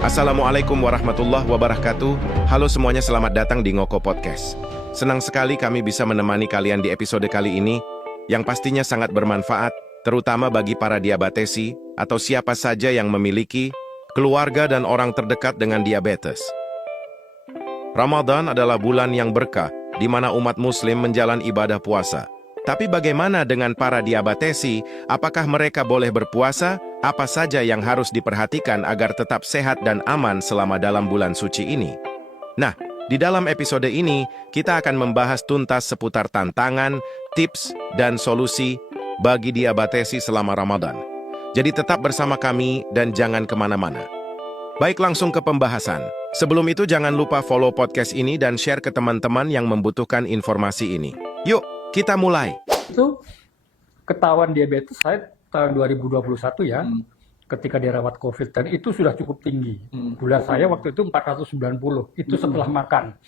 Assalamualaikum warahmatullahi wabarakatuh. Halo semuanya, selamat datang di Ngoko Podcast. Senang sekali kami bisa menemani kalian di episode kali ini, yang pastinya sangat bermanfaat, terutama bagi para diabetesi atau siapa saja yang memiliki keluarga dan orang terdekat dengan diabetes. Ramadan adalah bulan yang berkah, di mana umat muslim menjalani ibadah puasa. Tapi bagaimana dengan para diabetesi? Apakah mereka boleh berpuasa? Apa saja yang harus diperhatikan agar tetap sehat dan aman selama dalam bulan suci ini? Nah, di dalam episode ini, kita akan membahas tuntas seputar tantangan, tips, dan solusi bagi diabetesi selama Ramadan. Jadi tetap bersama kami dan jangan kemana-mana. Baik, langsung ke pembahasan. Sebelum itu, jangan lupa follow podcast ini dan share ke teman-teman yang membutuhkan informasi ini. Yuk, kita mulai. Itu ketahuan diabetes saya tahun 2021 ya, ketika dirawat COVID, dan itu sudah cukup tinggi. Gula saya waktu itu 490, itu setelah makan.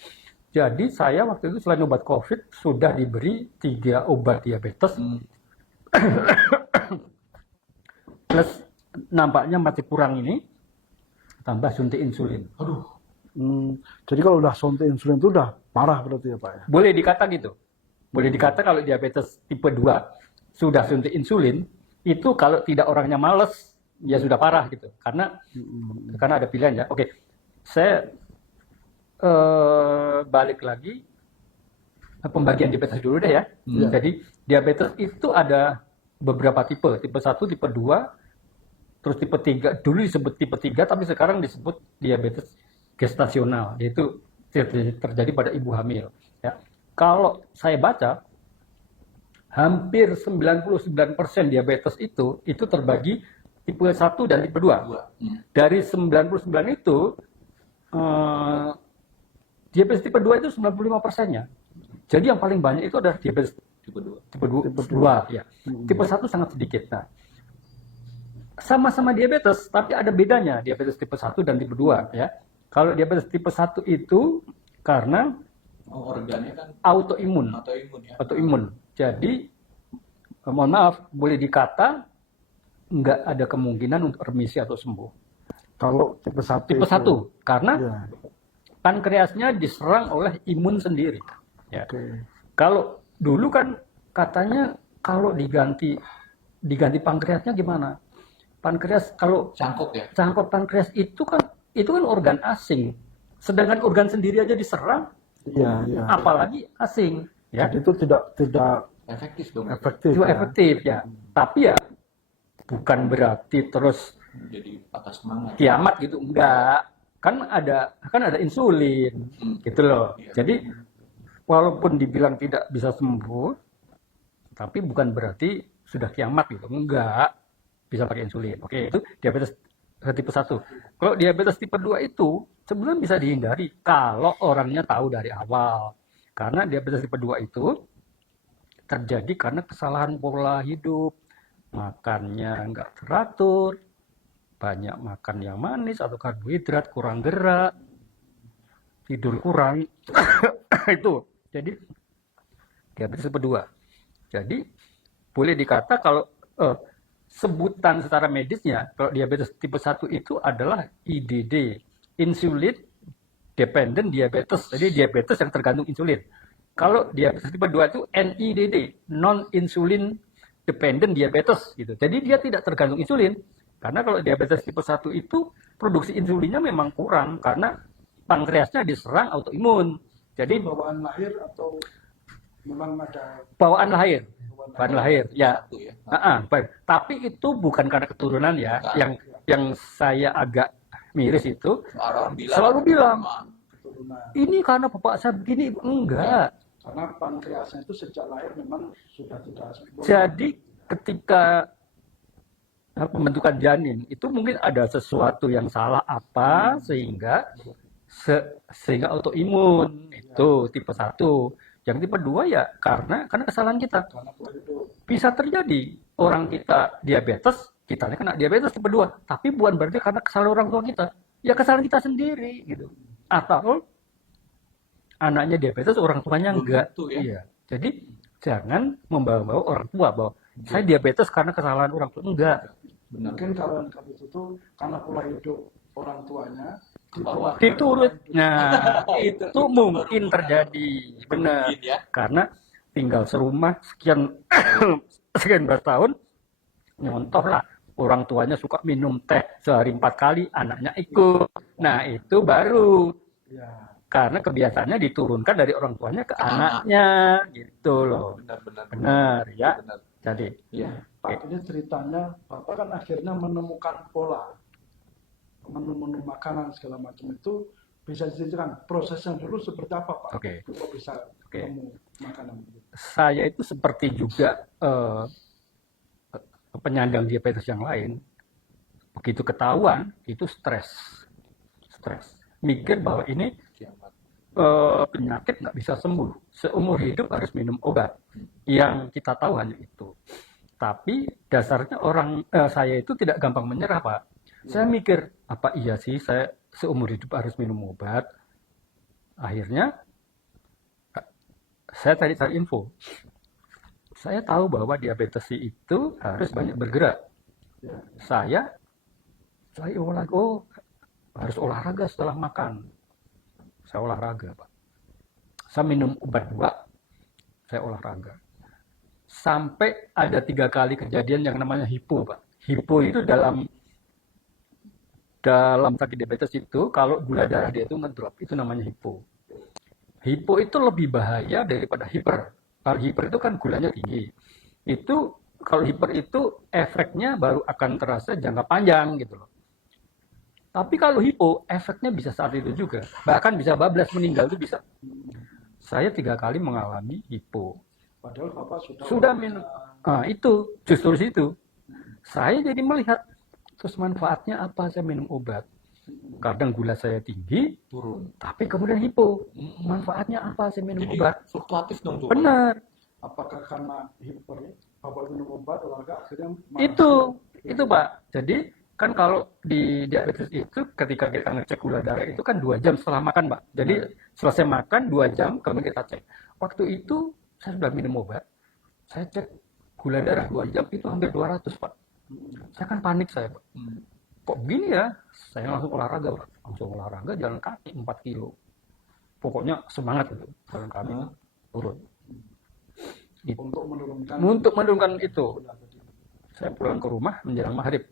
Jadi saya waktu itu selain obat COVID sudah diberi 3 obat diabetes, plus nampaknya masih kurang ini, tambah suntik insulin. Aduh. Jadi kalau udah suntik insulin itu udah parah berarti ya Pak ya? Boleh dikata gitu. Boleh dikata kalau diabetes tipe 2 sudah suntik insulin, itu kalau tidak orangnya males, ya sudah parah gitu. Karena ada pilihan ya. Oke, saya balik lagi pembagian diabetes dulu deh ya. Jadi diabetes itu ada beberapa tipe. Tipe 1, tipe 2, terus tipe 3. Dulu disebut tipe 3, tapi sekarang disebut diabetes gestasional. Yaitu terjadi pada ibu hamil. Ya. Kalau saya baca, hampir 99% diabetes itu terbagi tipe 1 dan tipe 2. Dari 99 itu, diabetes tipe 2 itu 95%-nya. Jadi yang paling banyak itu adalah diabetes tipe 2. Ya. Tipe 1 sangat sedikit. Nah, sama-sama diabetes, tapi ada bedanya diabetes tipe 1 dan tipe 2. Ya. Kalau diabetes tipe 1 itu karena organnya kan autoimun. Autoimun. Jadi, mohon maaf, boleh dikata nggak ada kemungkinan untuk remisi atau sembuh. Kalau tipe 1 Tipe 1, karena ya. pankreasnya diserang oleh imun sendiri. Ya. Oke. Kalau dulu kan katanya kalau diganti pankreasnya gimana? Pankreas kalau cangkok pankreas itu kan organ asing. Sedangkan organ sendiri aja diserang, Iya. apalagi asing. Ya. Jadi itu tidak efektif dong. efektif. Itu Ya. efektif ya. Tapi ya bukan berarti terus Jadi patah semangat. kiamat gitu, enggak. Kan ada insulin gitu loh. Jadi walaupun dibilang tidak bisa sembuh, tapi bukan berarti sudah kiamat gitu. Enggak. Bisa pakai insulin. Oke, itu diabetes tipe 1. Kalau diabetes tipe 2 itu sebenarnya bisa dihindari kalau orangnya tahu dari awal. Karena diabetes tipe 2 itu terjadi karena kesalahan pola hidup. Makannya nggak teratur, banyak makan yang manis atau karbohidrat, kurang gerak, tidur kurang. Itu. Jadi diabetes tipe 2. Jadi boleh dikata kalau sebutan secara medisnya, kalau diabetes tipe 1 itu adalah IDD, insulin dependent diabetes. Jadi diabetes yang tergantung insulin. Kalau diabetes tipe 2 itu NIDD, non insulin dependent diabetes gitu. Jadi dia tidak tergantung insulin. Karena kalau diabetes tipe 1 itu produksi insulinnya memang kurang karena pankreasnya diserang autoimun. Jadi Bawaan lahir atau memang ada bawaan lahir. Bawaan lahir, ya. Satu ya. Baik. Tapi itu bukan karena keturunan ya. Yang saya agak miris itu selalu bilang keturunan? ini karena bapak saya begini. Enggak. Karena pankreasnya itu sejak lahir memang sudah tidak sempurna. Jadi ketika pembentukan janin itu mungkin ada sesuatu yang salah apa sehingga autoimun. Itu tipe 1. Yang tipe 2 ya karena kesalahan kita. Karena pola hidup. Bisa terjadi orang kita diabetes, kitanya kena diabetes tipe 2, tapi bukan berarti karena kesalahan orang tua kita. Ya kesalahan kita sendiri gitu. Atau anaknya diabetes, orang tuanya enggak. Tentu, ya. Iya. Jadi jangan membawa-bawa orang tua bahwa saya diabetes karena kesalahan orang tua. Enggak. Benar. Mungkin kalau itu tuh karena pola hidup orang tuanya Bawah. diturut. Nah, itu mungkin terjadi, benar. Mungkin ya. Karena tinggal serumah sekian sekian belas tahun, nyontoh lah orang tuanya suka minum teh sehari 4 kali, anaknya ikut. Nah, itu baru ya karena kebiasaannya diturunkan dari orang tuanya ke anaknya, gitu loh. Benar-benar. Benar ya. Benar. Jadi, Iya. Pak, ini ceritanya Bapak kan akhirnya menemukan pola menu-menu makanan segala macam itu. Bisa diceritakan prosesnya dulu seperti apa, Pak? Oke. Kok bisa Oke. ketemu makanan itu? saya itu seperti juga penyandang diabetes yang lain. Begitu ketahuan, itu stres. Mikir bahwa ini Kiamat. penyakit nggak bisa sembuh. Seumur hidup harus minum obat. Yang kita tahu hanya itu. Tapi dasarnya saya itu tidak gampang menyerah, Pak. Saya mikir, apa iya sih saya seumur hidup harus minum obat? Akhirnya saya cari info. Saya tahu bahwa diabetes itu harus banyak bergerak. Saya harus olahraga setelah makan. Saya olahraga, Pak. Saya minum obat 2, saya olahraga. Sampai ada 3 kali kejadian yang namanya hipo, Pak. Hipo itu dalam sakit diabetes itu, kalau gula darah dia itu ngedrop, itu namanya hipo. Hipo itu lebih bahaya daripada hiper. Kalau hiper itu kan gulanya tinggi. Itu kalau hiper itu efeknya baru akan terasa jangka panjang gitu loh. Tapi kalau hipo, efeknya bisa saat itu juga. Bahkan bisa bablas, meninggal itu bisa. Saya 3 kali mengalami hipo. Padahal Bapak Sudah minum. Nah, itu justru situ. Saya jadi melihat terus manfaatnya apa saya minum obat. Kadang gula saya tinggi, Turun. tapi kemudian hipo. Manfaatnya apa saya minum Jadi obat? fluktuatif dong tuh. Benar. apakah karena hiper Bapak minum obat olahraga akhirnya Itu Pak. Jadi kan kalau di diabetes itu ketika kita ngecek gula darah itu kan 2 jam setelah makan, Pak. Jadi selesai makan 2 jam kemudian kita cek. Waktu itu saya sudah minum obat. Saya cek gula darah 2 jam itu hampir 200, Pak. Saya kan panik saya, Pak. Kok begini ya? Saya langsung olahraga, Pak. Langsung olahraga jalan kaki 4 kilo. Pokoknya semangat gitu. Jalan kaki turun. untuk menurunkan itu. Saya pulang ke rumah menjelang maghrib.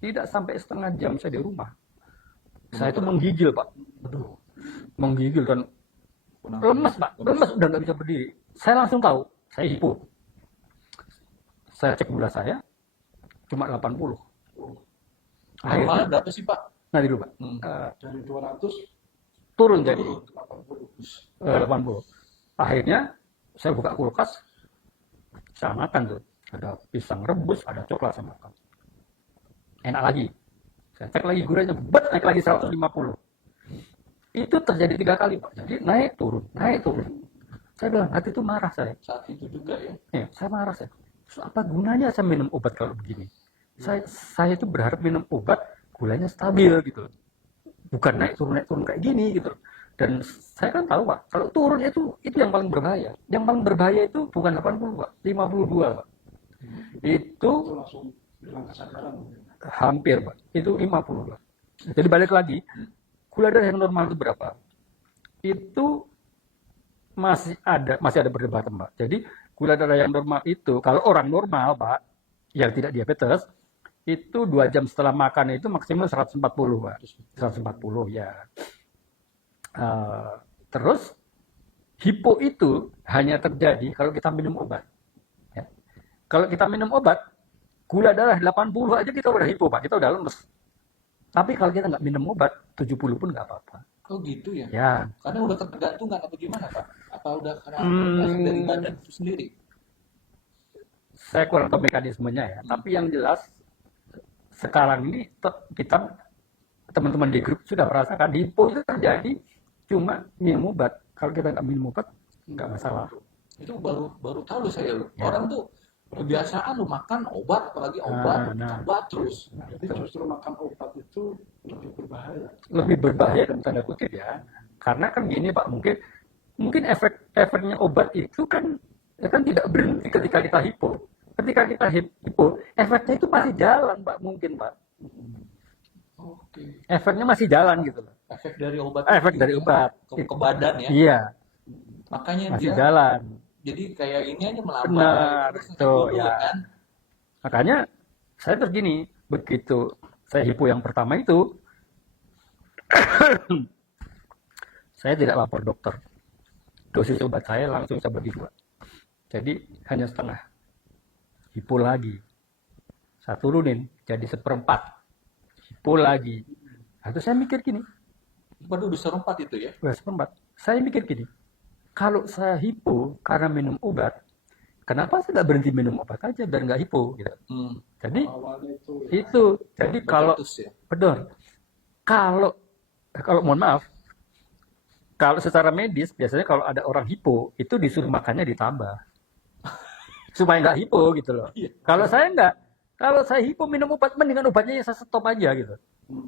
Tidak sampai setengah jam saya di rumah. Saya itu menggigil, Pak. Aduh, menggigil dan lemas, Pak. Lemas, udah nggak bisa berdiri. Saya langsung tahu, saya hipo. Saya cek gula saya, cuma 80. Akhirnya berapa sih, Pak? Nanti dulu, Pak. dari 200 Turun jadi 80. 80. Akhirnya, saya buka kulkas, saya makan tuh. Ada pisang rebus, ada coklat saya makan. Enak lagi. Saya cek lagi gulanya, naik lagi 150. Itu terjadi 3 kali, Pak. Jadi naik turun. Saya bilang, hati itu marah saya. Saat itu juga ya. Saya marah saya. Terus apa gunanya saya minum obat kalau begini? Saya itu berharap minum obat gulanya stabil gitu. Bukan naik turun kayak gini gitu. Dan saya kan tahu, Pak, kalau turun itu yang paling berbahaya. Yang paling berbahaya itu bukan 80, Pak, 52, Pak. Itu langsung hilang kesadaran. hampir, Pak. Itu 50, Pak. Jadi balik lagi, gula darah yang normal itu berapa? Itu masih ada perdebatan, Pak. Jadi gula darah yang normal itu, kalau orang normal, Pak, yang tidak diabetes, itu 2 jam setelah makan itu maksimal 140, Pak. 140, ya. Terus, hipo itu hanya terjadi kalau kita minum obat. Ya. Kalau kita minum obat, gula darah 80 aja kita udah hipo, Pak. Kita udah lemes. Tapi kalau kita nggak minum obat, 70 pun nggak apa-apa. Oh gitu ya? Ya. Karena udah ketergantungan atau gimana, Pak? Apa udah karena efek dari badan itu sendiri? Saya kurang tahu mekanismenya ya. Tapi yang jelas, sekarang ini kita, teman-teman di grup sudah merasakan hipo itu terjadi cuma minum obat. Kalau kita nggak minum obat, nggak masalah. Itu baru tahu saya loh. Orang tuh kebiasaan lu makan obat, apalagi obat terus. Jadi justru makan obat itu lebih berbahaya. Lebih berbahaya dalam tanda kutip ya. Karena kan gini, Pak, mungkin efeknya obat itu kan tidak berhenti ketika kita hipo. Ketika kita hipo, efeknya itu masih jalan, Pak, mungkin, Pak. Oke. Efeknya masih jalan gitu loh. Efek dari obat. Efek dari obat. Ke badan ya. Iya, Makanya masih dia jalan. jadi kayak ini aja melambai Benar, terus itu turun ya. kan. Makanya saya terus gini, begitu saya hipo yang pertama itu, saya tidak lapor dokter. Dosis obat saya langsung saya bagi 2. Jadi hanya setengah. Hipo lagi. Saya turunin jadi 1/4. Hipo lagi. Lalu saya mikir gini, Waduh, bisa 4 itu ya. udah 1/4. Saya mikir gini, kalau saya hipo karena minum obat, kenapa saya nggak berhenti minum obat aja biar nggak hipo gitu. Jadi Awalnya itu ya. itu, jadi kalau Betul ya. betul, kalau mohon maaf, kalau secara medis biasanya kalau ada orang hipo itu disuruh makannya ditambah supaya nggak hipo gitu loh. Iya. Kalau saya nggak, kalau saya hipo minum obat mendingan obatnya saya stop aja gitu.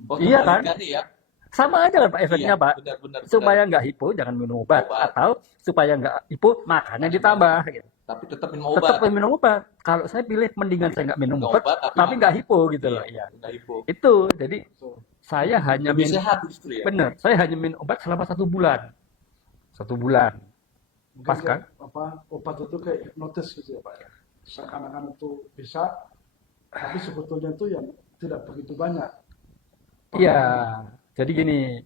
Oh, Iya kan? kebalikannya ya. Sama aja kan Pak efeknya Iya, Pak. benar-benar. Supaya nggak hipo jangan minum obat, atau supaya nggak hipo makannya ditambah gitu. Tapi tetap minum Tetap obat. minum obat. Kalau saya pilih mendingan saya nggak minum Minum obat, obat, tapi nggak hipo gitu loh. Iya. Nggak hipo. Itu jadi saya hanya Lebih minum, sehat justru ya. bener, saya hanya minum obat selama 1 bulan. 1 bulan. Mungkin Pas kan? obat itu kayak hipnotis gitu ya Pak ya. Seakan-akan itu bisa, tapi sebetulnya itu yang tidak begitu banyak. Iya. Jadi gini,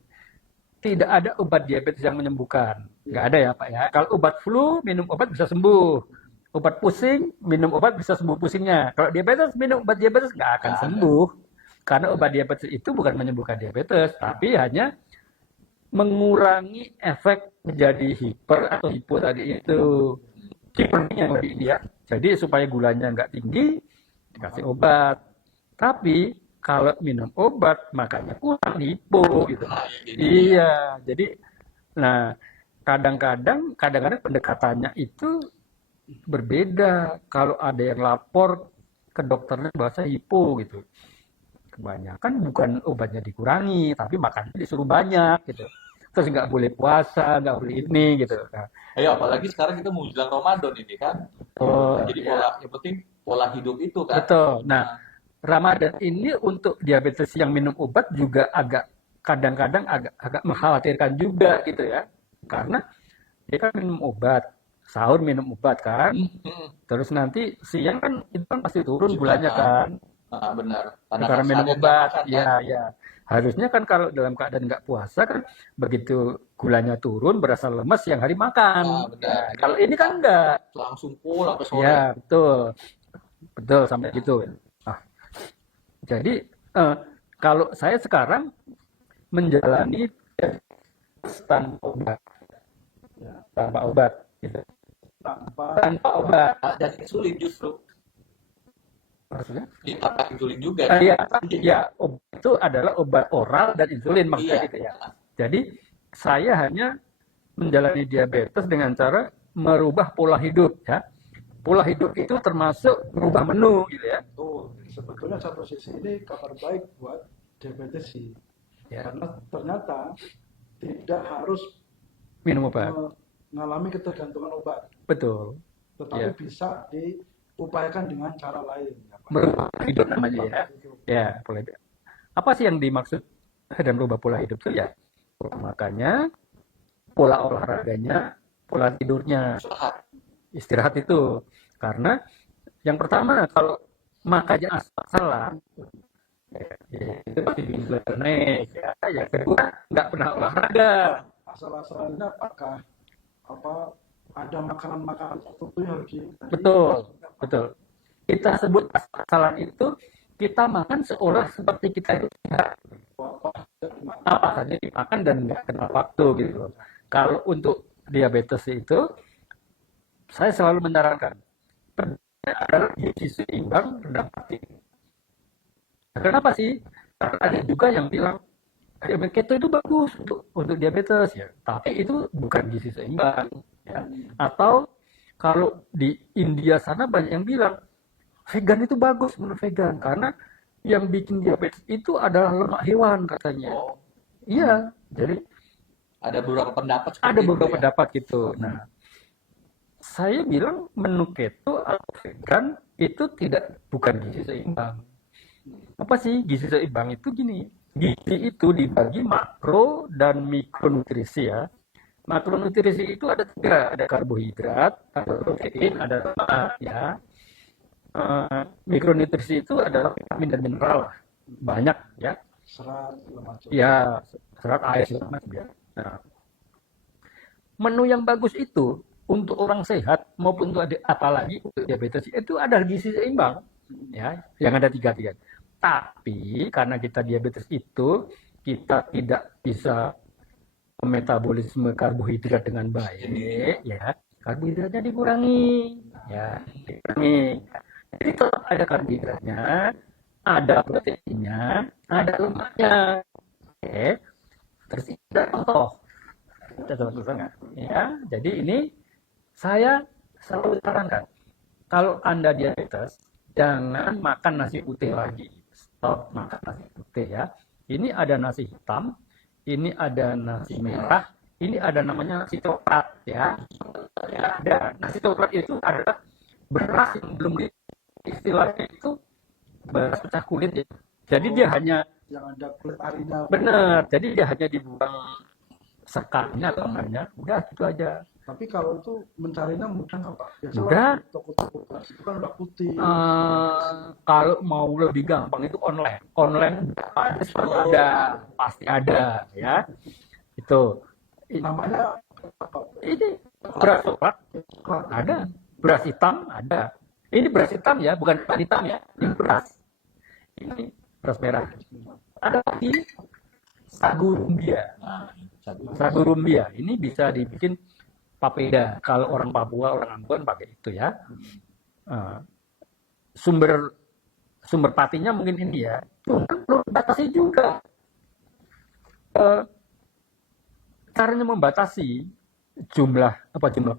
tidak ada obat diabetes yang menyembuhkan. Nggak ada ya Pak ya. Kalau obat flu, minum obat bisa sembuh. Obat pusing, minum obat bisa sembuh pusingnya. Kalau diabetes, minum obat diabetes nggak akan sembuh. Karena obat diabetes itu bukan menyembuhkan diabetes, tapi hanya mengurangi efek menjadi hiper atau hipo tadi itu. Hipernya yang lebih dia. Jadi supaya gulanya nggak tinggi, dikasih obat. Tapi kalau minum obat makanya kurang hipo gitu. Iya, jadi nah kadang-kadang pendekatannya itu berbeda. Kalau ada yang lapor ke dokternya bahasa hipo gitu, kebanyakan bukan obatnya dikurangi, tapi makannya disuruh banyak gitu. Terus nggak boleh puasa, nggak boleh ini gitu. Nah, Ayo, apalagi sekarang kita mau menjelang Ramadan ini kan. Jadi pola, yang penting pola hidup itu kan. betul. Nah, Ramadan ini untuk diabetes yang minum obat juga kadang-kadang agak mengkhawatirkan juga gitu ya. Karena dia kan minum obat, sahur minum obat kan. Terus nanti siang kan itu kan pasti turun gulanya kan. Benar. Karena minum obat, ya. Harusnya kan kalau dalam keadaan nggak puasa kan begitu gulanya turun berasa lemes yang hari makan. Benar. Kalau ini kan enggak. Langsung pulang ke sore. Ya, betul sampai gitu. Nah, jadi kalau saya sekarang menjalani tanpa obat, tanpa obat, gitu. Tanpa obat. Dan insulin justru. Maksudnya? Tanpa insulin juga. Ya, obat itu adalah obat oral dan insulin maksudnya gitu ya. Jadi saya hanya menjalani diabetes dengan cara merubah pola hidup ya. Pola hidup itu termasuk merubah menu gitu ya. Sebetulnya satu sisi ini kabar baik buat diabetes sih. Ya. Karena ternyata tidak harus Minum obat. mengalami ketergantungan obat. Betul. Tetapi bisa diupayakan dengan cara lain. Merubah hidup namanya ya. Ya, pola hidup. Apa sih yang dimaksud dan merubah pola hidup itu ya? Pola makannya, pola olahraganya, pola tidurnya. Istirahat itu. Karena yang pertama kalau makannya asal-asalan itu pasti gula naik ya. Yang kedua nggak pernah olahraga. Asal-asalannya apakah ada makanan-makanan tertentu yang harus Betul. Kita sebut asal-asalan itu kita makan seolah seperti kita itu sehat. Apa saja dimakan dan nggak kenal waktu gitu. Kalau untuk diabetes itu saya selalu menyarankan adalah gizi seimbang rendah protein. Kenapa sih? Karena ada juga yang bilang keto itu bagus untuk diabetes ya, tapi itu bukan gizi seimbang. Ya. Atau kalau di India sana banyak yang bilang vegan itu bagus menurut vegan karena yang bikin diabetes itu adalah lemak hewan katanya. Iya, jadi ada beberapa pendapat. Ada beberapa pendapat gitu. Nah, saya bilang menu keto atau vegan itu bukan gizi seimbang. Apa sih gizi seimbang itu gini? gizi itu dibagi makro dan mikronutrisi ya. Makronutrisi itu ada 3, ada karbohidrat, ada protein, ada lemak ya. Mikronutrisi itu adalah vitamin dan mineral banyak ya. Serat, segala macam. Ya, serat air segala macam ya. Nah, menu yang bagus itu untuk orang sehat maupun untuk apalagi untuk diabetes itu ada gizi seimbang ya, yang ada 3. Tapi karena kita diabetes itu kita tidak bisa metabolisme karbohidrat dengan baik ya, karbohidratnya dikurangi ya, dikurangi. Jadi tetap ada karbohidratnya, ada proteinnya, ada lemaknya. Oke. Terus ada contoh. Kita coba nggak? Ya, jadi ini saya selalu sarankan kalau Anda diabetes jangan makan nasi putih lagi. Stop makan nasi putih ya. Ini ada nasi hitam, ini ada nasi merah, ini ada namanya nasi coklat ya. Ada nasi coklat itu adalah beras yang belum istilahnya itu beras pecah kulit ya. Jadi dia hanya Yang ada kulit arinya. benar, jadi dia hanya dibuang sekarnya lengannya, udah gitu aja. Tapi kalau itu mencarinya mudah nggak Pak? Biasa Mudah. di toko-toko beras itu kan udah putih. Kalau mau lebih gampang itu online. Online pasti ada ya. Itu Namanya apa? ini beras coklat ada, beras hitam ada. Ini beras hitam ya, bukan beras hitam ya. Ini beras. Ini beras merah. Ada lagi sagu rumbia. Sagu rumbia ini bisa dibikin papeda. Kalau orang Papua, orang Ambon pakai itu ya. Sumber patinya mungkin ini ya. Cuma perlu dibatasi juga. Caranya membatasi jumlah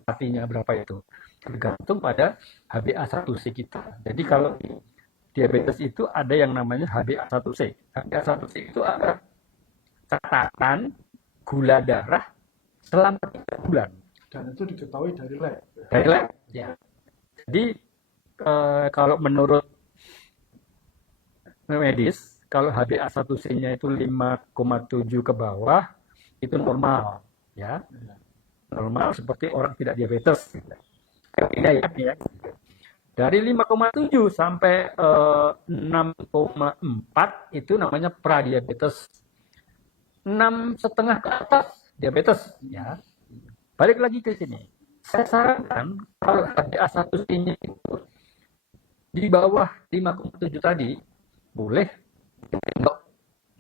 patinya berapa itu tergantung pada HbA1c kita. Jadi kalau diabetes itu ada yang namanya HbA1c. HbA1c itu ada catatan gula darah selama 3 bulan. Dan itu diketahui dari lab. Dari lab, ya. Jadi kalau menurut medis, kalau HbA1c-nya itu 5,7 ke bawah itu normal, ya. Normal seperti orang tidak diabetes. Tidak ya. Dari 5,7 sampai 6,4 itu namanya pradiabetes. 6,5 ke atas diabetes, ya. Balik lagi ke sini. Saya sarankan kalau HbA1c-nya itu di bawah 5,7 tadi, boleh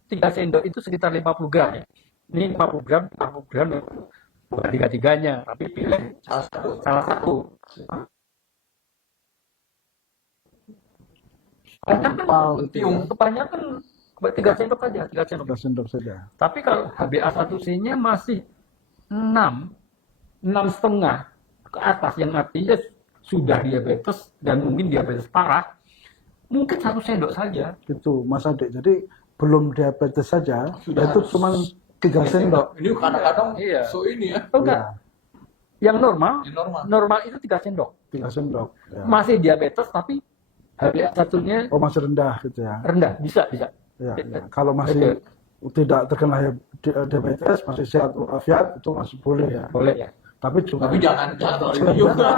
3 sendok itu sekitar 50 gram ya. Ini 50 gram bukan 3-3-nya, tapi pilih salah satu. Kebanyakan 3 sendok aja, 3 sendok. 3 sendok saja. Tapi kalau HbA1c-nya masih 6,5 ke atas, yang artinya sudah diabetes dan mungkin diabetes parah, mungkin 1 sendok saja. Itu Mas Adik. Jadi belum diabetes saja, itu cuma 3 sendok. Ini kadang-kadang Iya. ini ya. Oh, enggak. Yang normal, Ini normal. normal itu 3 sendok. 3 sendok. Ya. Masih diabetes tapi HbA1-nya Oh masih rendah gitu ya. rendah, bisa. Ya, ya. Kalau masih tidak terkena diabetes, masih sehat walafiat, itu masih boleh ya. Boleh ya. Tapi juga Tapi jangan ini juga.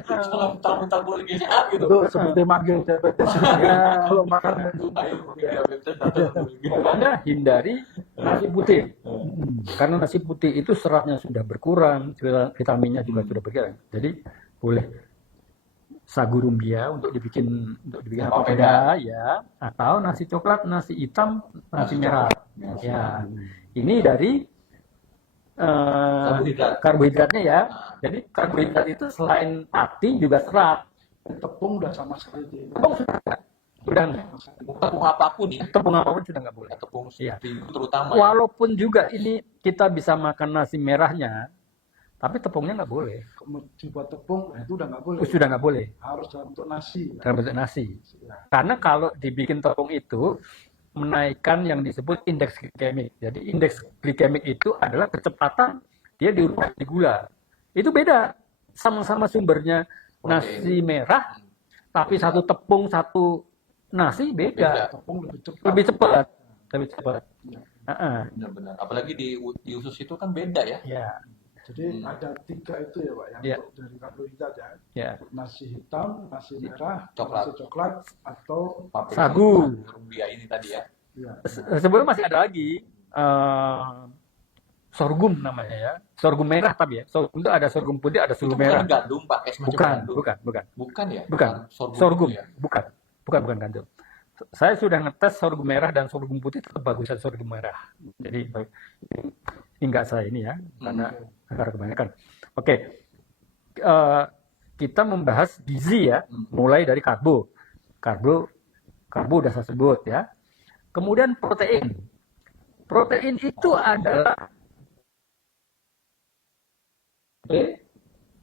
Jangan mental-mental boleh sehat gitu. itu seperti manggil diabetes. Kalau makan Pokoknya hindari nasi putih. Karena nasi putih itu seratnya sudah berkurang, vitaminnya juga sudah berkurang. Jadi boleh sagu rumbia untuk dibikin papeda ya, atau nasi coklat, nasi hitam, nasi merah. Ya. Ini dari karbohidratnya ya. Jadi karbohidrat itu selain pati juga serat. Tepung udah sama sekali. Tepung sudah enggak. Tepung apapun ya. Tepung apapun sudah nggak boleh. Tepung Iya. seperti itu terutama. Ya. Walaupun juga ini kita bisa makan nasi merahnya, tapi tepungnya nggak boleh. Dibuat tepung, itu udah nggak boleh. Sudah nggak boleh Harus dalam bentuk nasi. dalam bentuk nasi. Karena kalau dibikin tepung itu menaikkan yang disebut indeks glikemik. Jadi indeks glikemik itu adalah kecepatan dia dirubah di gula. Itu beda. Sama-sama sumbernya nasi merah, tapi satu tepung, satu nasi beda. Tepung lebih cepat. Lebih cepat. lebih cepat. Benar-benar. Apalagi di usus itu kan beda ya. Ya, Jadi ada 3 itu ya Pak, yang Iya. dari karbohidrat ya. ya. Nasi hitam, nasi merah, Coklat. nasi coklat, atau Paprika Sagu. sama rumbia ini tadi ya. ya, Sebelum masih ada lagi sorghum namanya ya. Sorghum merah tapi ya. Sorghum itu ada sorghum putih, ada Itu sorghum bukan merah. gandum pakai semacam Bukan, gandum. bukan. Bukan ya? Bukan. Sorghum, Sorghum, ya. bukan gandum. Saya sudah ngetes sorghum merah dan sorghum putih, tetap bagusan sorghum merah. Jadi ini enggak saya ini ya, karena kebanyakan. Oke, kita membahas gizi ya, mulai dari karbo udah saya sebut ya. Kemudian protein. Protein itu adalah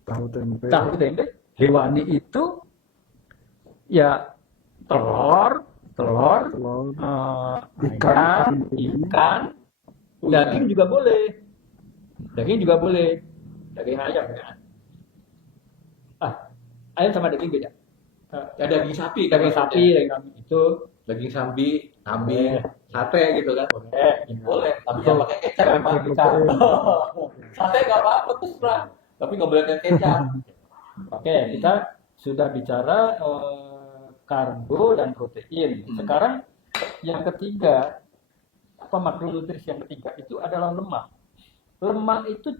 tahu tempe, tahu tempe. Hewani itu ya telur, telur, ikan, daging juga boleh. Daging ayam ya. Ayam sama daging beda. Ya daging sapi, Daging sapi itu daging sapi, kambing, sate gitu kan. Boleh, tapi Betul. jangan pakai kecap ya, Pak. Sate nggak apa-apa terserah, tapi nggak boleh pakai kecap. Oke, kita sudah bicara karbo dan protein. Sekarang yang ketiga, apa makronutrisi yang ketiga itu adalah lemak. Lemak itu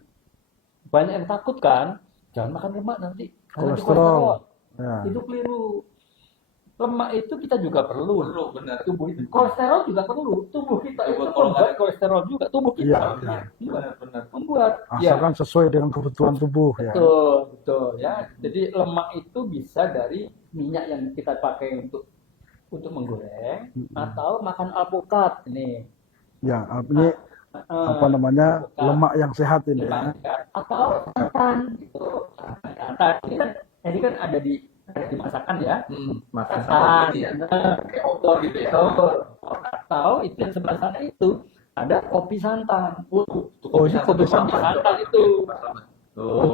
banyak yang takut kan, jangan makan lemak nanti kolesterol. Ya. Itu keliru. Lemak itu kita juga perlu. Benar. Tubuh itu. Kolesterol juga perlu. Tubuh kita itu Kalau membuat kolesterol juga. Tubuh kita Iya, Benar. membuat. Ya, Asalkan sesuai dengan kebutuhan tubuh ya. betul ya. Jadi lemak itu bisa dari minyak yang kita pakai untuk menggoreng atau makan alpukat ini. Ya, ini apa namanya alpukat. lemak yang sehat ini ya. Atau santan gitu. Santan ini kan ada di masakan ya. Santan. Kayak opor gitu ya. Atau itu yang sebelah sana itu ada kopi santan. Oh, ini kopi santan. Itu.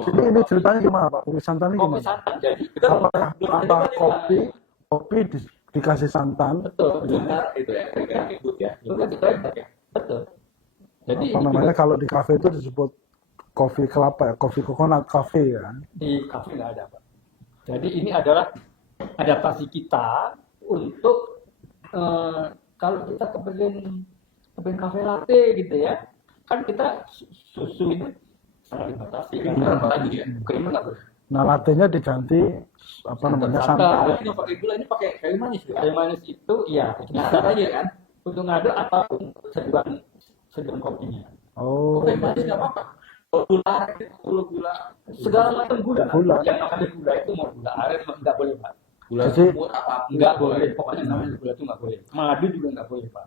Ini ceritanya gimana Pak? Kopi santan ini Kopi gimana? santan. Jadi kita Apa kopi dikasih santan? betul. Benar itu ya. Ribut ya. Betul. Jadi Apa namanya kalau di kafe itu disebut kopi kelapa ya, kopi coconut cafe ya. di kafe nggak ada Pak. Jadi ini adalah adaptasi kita untuk kalau kita kepengen kafe latte gitu ya, kan kita susu ini sangat dibatasi kan. Apalagi ya. Krim nggak boleh. Nah, latenya diganti apa namanya santan. Ini pakai gula, ini pakai kayu manis ya. Kayu manis itu ya Nyata aja kan. untuk ngadu ataupun seduhan kopinya. Oh, Kayu manis nggak apa-apa. Kalau gula Segala macam gula. Gula. Yang namanya gula itu mau gula aren nggak boleh Pak. gula Jadi- semut apa? Nggak boleh. Pokoknya namanya gula itu nggak boleh. Madu juga nggak boleh Pak.